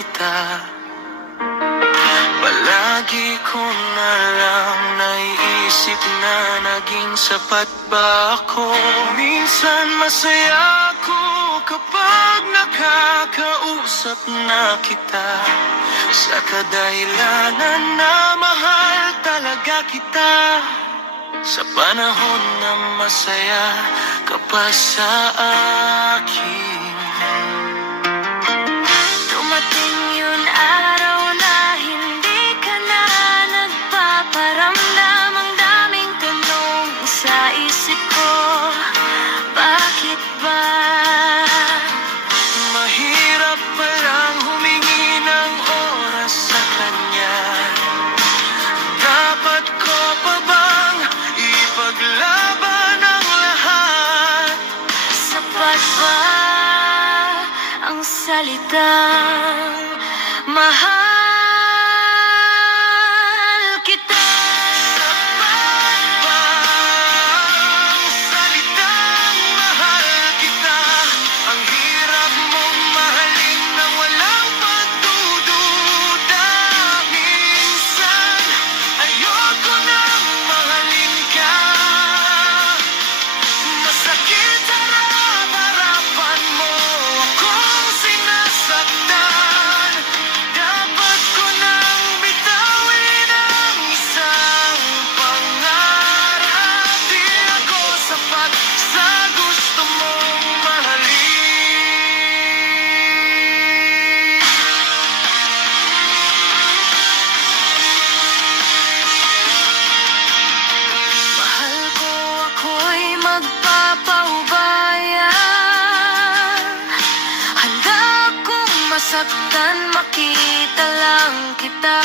kita. Palagi ko na lang naiisip na naging sapat ba ako. Minsan masaya ako kapag nakakausap na kita, sa kadahilanan na mahal talaga kita. Sa panahon na masaya ka pa sa akin, dumating yun araw na hindi ka na nagpaparamdam. Ang daming tanong sa isip ko, bakit ba? mahirap palang humingi ng oras sa kanya. Dapat ko pa bang ipaglaban ang lahat? Sapat ba ang salitang mahal kita? Sapat ba ang salitang mahal kita? Ang hirap mong mahalin nang walang pagdududa. Minsan ayoko nang mahalin ka. Masakit harap-harapan mo akong sinasaktan. Dapat ko nang bitawin ang isang pangarap. Di ako sapat sa gusto mong mahalin. Mahal ko, ako'y magpapaubaya. Handa akong masaktan, makita lang kita.